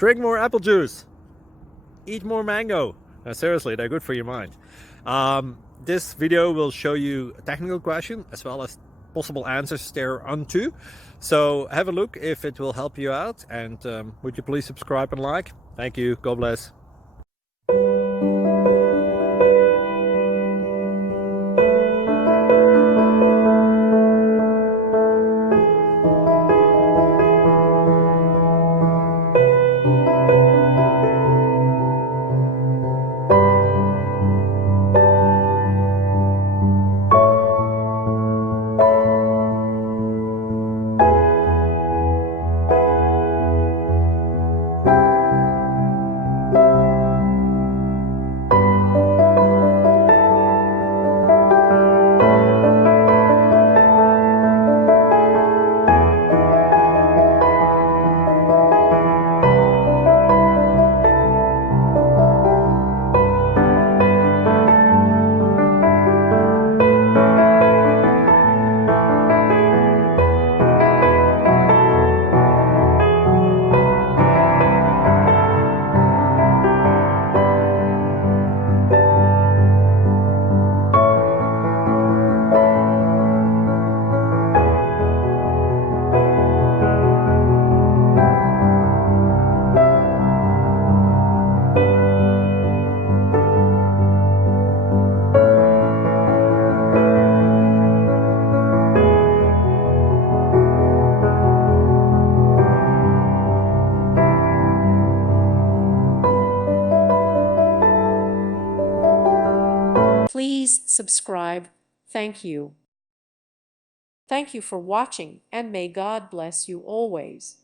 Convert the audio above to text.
Drink more apple juice. Eat more mango. Seriously, they're good for your mind. This video will show you a technical question as well as possible answers thereunto. So have a look if it will help you out, and would you please subscribe and like? Thank you. God bless. Please subscribe. Thank you. Thank you for watching, and may God bless you always.